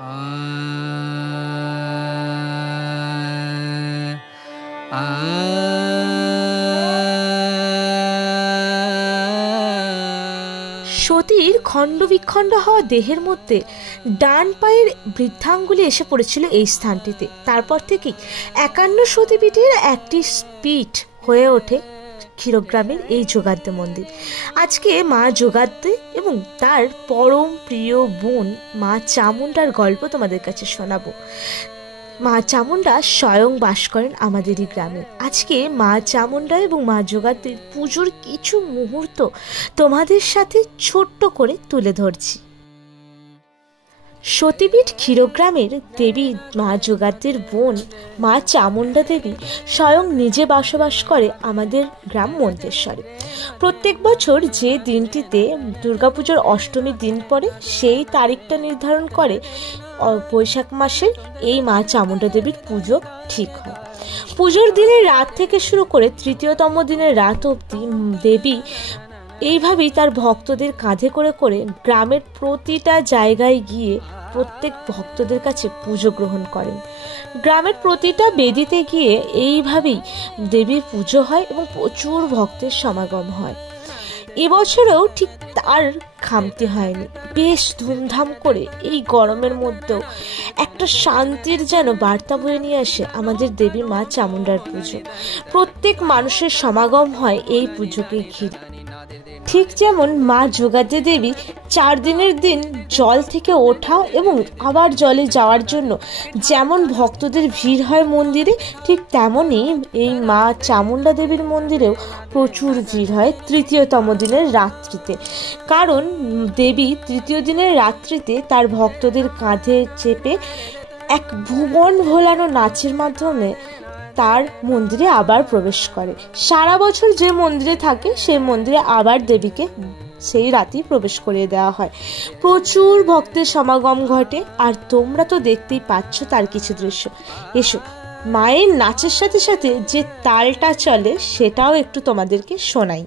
সতীর খণ্ড বিখণ্ড হওয়া দেহের মধ্যে ডান পায়ের বৃদ্ধাঙ্গুলি এসে পড়েছিল এই স্থানটিতে। তারপর থেকেই 51 সতীপীঠের একটি পীঠ হয়ে ওঠে ক্ষীরগ্রামের এই যোগাদ্দা মন্দির। আজকে মা যোগাদ্দা এবং তার পরম প্রিয় বোন মা চামুণ্ডার গল্প তোমাদের কাছে শোনাবো। মা চামুণ্ডা স্বয়ং বাস করেন আমাদেরই গ্রামে। আজকে মা চামুণ্ডা এবং মা যোগাদ্দার পুজোর কিছু মুহূর্ত তোমাদের সাথে ছোট্ট করে তুলে ধরছি। সতীপীঠ ক্ষীরগ্রামের দেবী মা যোগাদ্দার বোন মা চামুণ্ডা দেবী স্বয়ং নিজে বসবাস করে আমাদের গ্রাম মন্তেশ্বরে। প্রত্যেক বছর যে দিনটিতে দুর্গাপুজোর অষ্টমীর দিন পড়ে সেই তারিখটা নির্ধারণ করে বৈশাখ মাসের এই মা চামুণ্ডা দেবীর পুজো ঠিক হয়। পুজোর দিনের রাত থেকে শুরু করে তৃতীয়তম দিনের রাত অবধি দেবী এইভাবেই তার ভক্তদের কাঁধে করে করে গ্রামের প্রতিটা জায়গায় গিয়ে প্রত্যেক ভক্তদের কাছে পুজো গ্রহণ করেন। গ্রামের প্রতিটা বেদিতে গিয়ে এইভাবেই দেবীর পুজো হয় এবং প্রচুর ভক্তের সমাগম হয়। এবছরেও ঠিক তার খামতি হয়নি। বেশ ধুমধাম করে এই গরমের মধ্যেও একটা শান্তির যেন বার্তা বয়ে নিয়ে আসে আমাদের দেবী মা চামুণ্ডার পুজো। প্রত্যেক মানুষের সমাগম হয় এই পুজোকে ঘিরে। ঠিক যেমন মা যোগাদ্দা দেবী 4 দিনের দিন জল থেকে ওঠা এবং আবার জলে যাওয়ার জন্য যেমন ভক্তদের ভিড় হয় মন্দিরে, ঠিক তেমনই এই মা চামুণ্ডা দেবীর মন্দিরেও প্রচুর ভিড় হয় তৃতীয়তম দিনের রাত্রিতে। কারণ দেবী তৃতীয় দিনের রাত্রিতে তার ভক্তদের কাঁধে চেপে এক ভুবন ভোলানো নাচের মাধ্যমে তার মন্দিরে আবার প্রবেশ করে। সারা বছর যে মন্দিরে থাকে সেই মন্দিরে আবার দেবীকে সেই রাতেই প্রবেশ করিয়ে দেওয়া হয়। প্রচুর ভক্তের সমাগম ঘটে আর তোমরা তো দেখতেই পাচ্ছ তার কিছু দৃশ্য। এসো মায়ের নাচের সাথে সাথে যে তালটা চলে সেটাও একটু তোমাদেরকে শোনাই।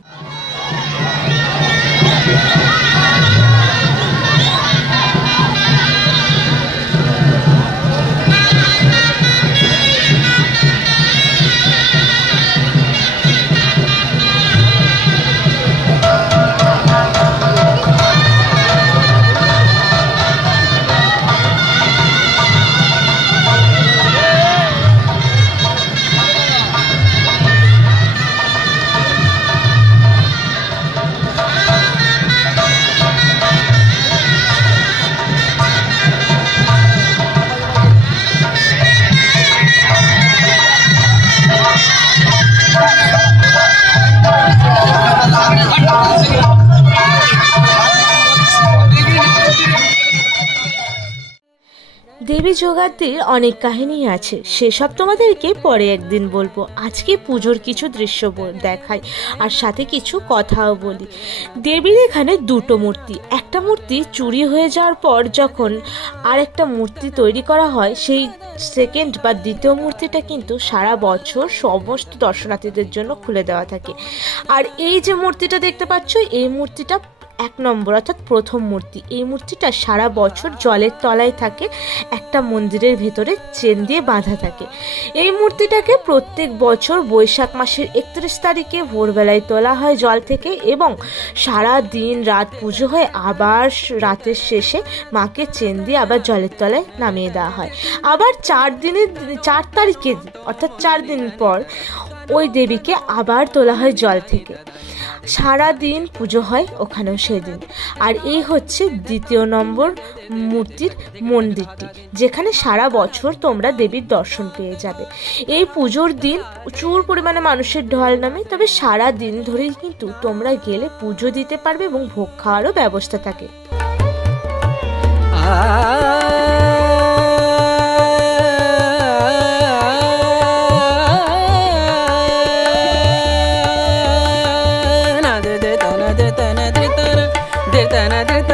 দেবী যোগাদ্দার অনেক কাহিনী আছে, সেসব তোমাদেরকে পরে একদিন বলবো। আজকে পুজোর কিছু দৃশ্য দেখাই আর সাথে কিছু কথাও বলি। দেবীর এখানে দুটো মূর্তি। একটা মূর্তি চুরি হয়ে যাওয়ার পর যখন আরেকটা মূর্তি তৈরি করা হয়, সেই সেকেন্ড বা দ্বিতীয় মূর্তিটা কিন্তু সারা বছর সমস্ত দর্শনার্থীদের জন্য খুলে দেওয়া থাকে। আর এই যে মূর্তিটা দেখতে পাচ্ছ, এই মূর্তিটা 1 নম্বর অর্থাৎ প্রথম মূর্তি। এই মূর্তিটা সারা বছর জলের তলায় থাকে, একটা মন্দিরের ভেতরে চেন দিয়ে বাঁধা থাকে। এই মূর্তিটাকে প্রত্যেক বছর বৈশাখ মাসের 31 তারিখে ভোরবেলায় তোলা হয় জল থেকে এবং সারা দিন রাত পুজো হয়ে আবার রাতের শেষে মাকে চেন দিয়ে আবার জলের তলায় নামিয়ে দেওয়া হয়। আবার 4 তারিখে অর্থাৎ 4 দিন পর ওই দেবীকে আবার তোলা হয় জল থেকে। সারা দিন পুজো হয় ওখানেও সেদিন। আর এই হচ্ছে 2 নম্বর মূর্তির মন্দিরটি, যেখানে সারা বছর তোমরা দেবীর দর্শন পেয়ে যাবে। এই পুজোর দিন প্রচুর পরিমাণে মানুষের ঢল নামে, তবে সারা দিন ধরেই কিন্তু তোমরা গেলে পুজো দিতে পারবে এবং ভোগ খাওয়ারও ব্যবস্থা থাকে। de